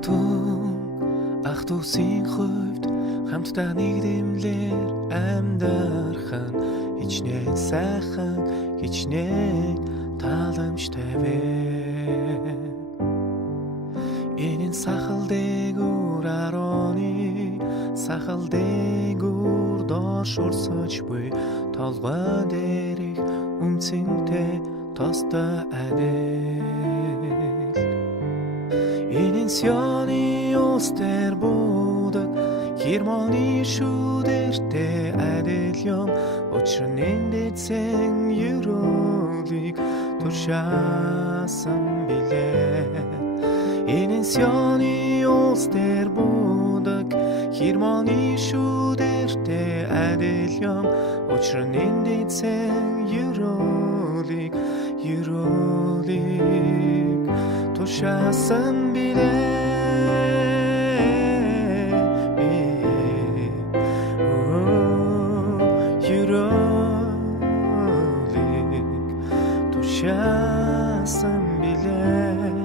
Харагтун ах дүүсийн хувьд хамтдаа нэгдэмлэр амьдрах нь хичнээн сайхан хичнээн тааламжтай вэ. Энэ сахал дээгүүр ароны сахал дээгүүр доош урсаж буй толгой дээрх үнцэнтэй тостой адил. Энэ сёны устэр будаг хермоны шүүдэртэй адил юм. Учир нь дэцэн юролыг туршаасан билээ. Энэ сёны устэр будаг хермоны шүүдэртэй адил юм. Учир нь дэцэн юролыг туршаасан билээ. Туршаасан билээ.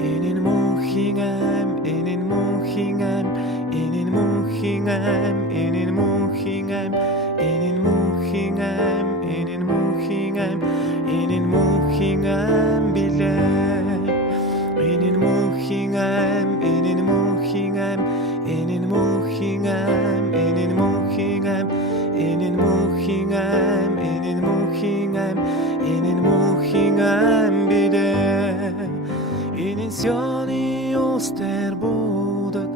Энэ мөнхийн ам, энэ мөнхийн ам, энэ мөнхийн ам, энэ мөнхийн ам, энэ мөнхийн ам, энэ мөнхийн ам, энэ мөнхийн ам билээ. Энэ мөнхийн ам, энэ мөнхийн ам, энэ мөнхийн ам, энэ мөнхийн ам, энэ мөнхийн ам, энэ мөнхийн ам, энэ мөнхийн ам билээ. Энэ сёны устэр будаг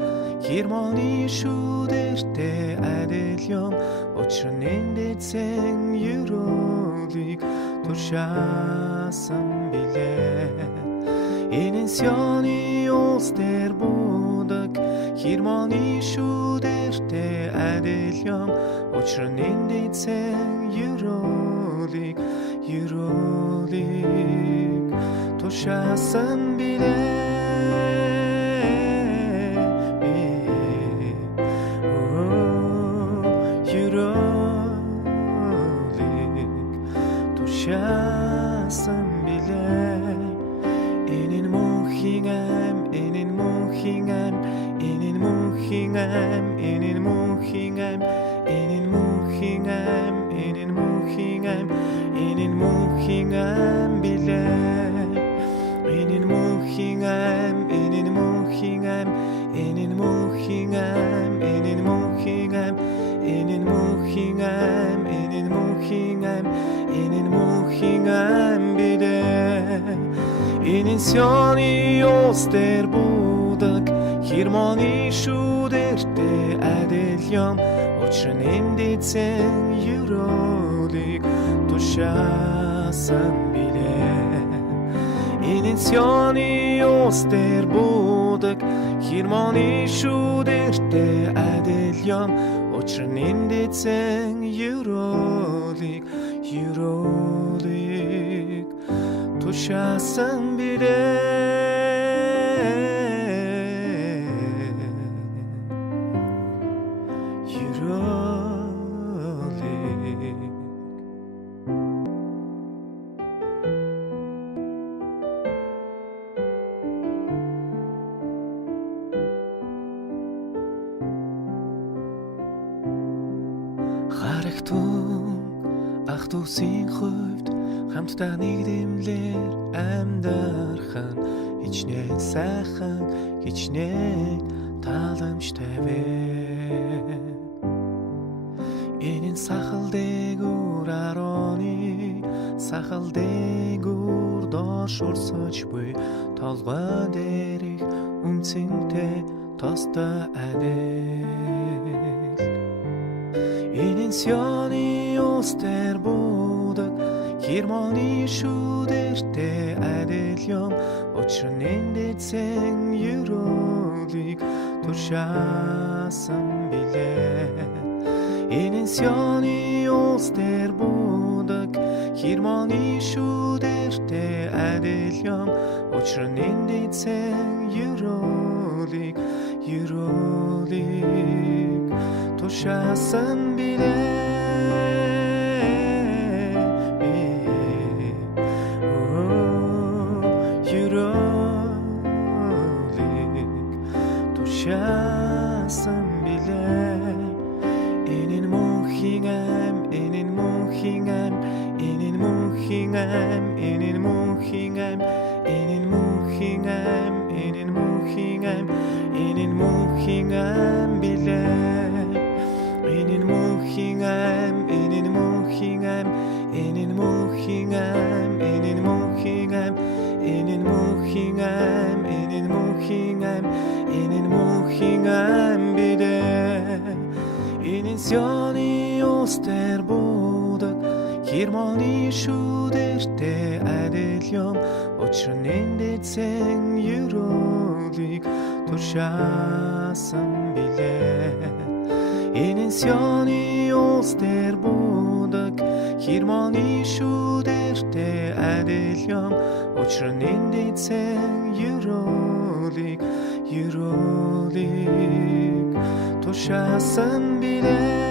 хермоны шүүдэртэй адил юм. Учир нь дэцэн юролыг туршаасан билээ. Энэ сёны устэр будаг хермоны шүүдэртэй адил юм. Учир нь дэцэн юролыг туршаасан билээ. Туршаасан билээ. Энэ мөнхийн ам, энэ мөнхийн ам, энэ мөнхийн ам, энэ мөнхийн ам, энэ мөнхийн ам, энэ мөнхийн ам, энэ мөнхийн ам билээ. Энэ мөнхийн ам, энэ мөнхийн ам, энэ мөнхийн ам, энэ мөнхийн ам, энэ мөнхийн ам, энэ мөнхийн ам, энэ мөнхийн ам билээ. Энэ сёны устэр будаг хермоны шүүдэртэй адил юм. Учир нь дэцэн юролыг туршаасан билээ. Энэ сёны устэр будаг хермоны шүүдэртэй адил юм. Учир нь дэцэн юролыг туршаасан билээ. Харагтун ах дүүсийн хувьд хамтдаа нэгдэмлэр амьдрах нь хичнээн сайхан хичнээн тааламжтай вэ. Энэ сахал дээгүүр ароны сахал дээгүүр доош урсаж буй толгой дээрх үнцэнтэй тостой адил. Энэ сёны устэр будаг хермоны шүүдэртэй адил юм. Учир нь дэцэн юролыг туршаасан билээ. Энэ сёны устэр будаг хермоны шүүдэртэй адил юм. Учир нь дэцэн юролыг туршаасан билээ. юролыг тушаасан билээ. Энэ нь мөнхийн ам, энэ нь мөнхийн ам, энэ нь мөнхийн ам, энэ нь мөнхийн ам, энэ нь мөнхийн ам, энэ нь мөнхийн ам, энэ нь мөнхийн ам билээ. Энэ нь мөнхийн ам, энэ нь мөнхийн ам, энэ нь мөнхийн ам, энэ нь мөнхийн ам, энэ нь мөнхийн ам, энэ нь мөнхийн ам, энэ нь мөнхийн ам билээ. Энэ нь Сионы улс дээр будаг Хермоны шүүдэртэй адил юм. Учир нь эндээсэн ерөөлийг тушаасан билээ. Энэ нь Сионы улс дээр будаг Хермоны шүүдэртэй адил юм. Учир нь эндээсэн ерөөлийг тушаасан билээ.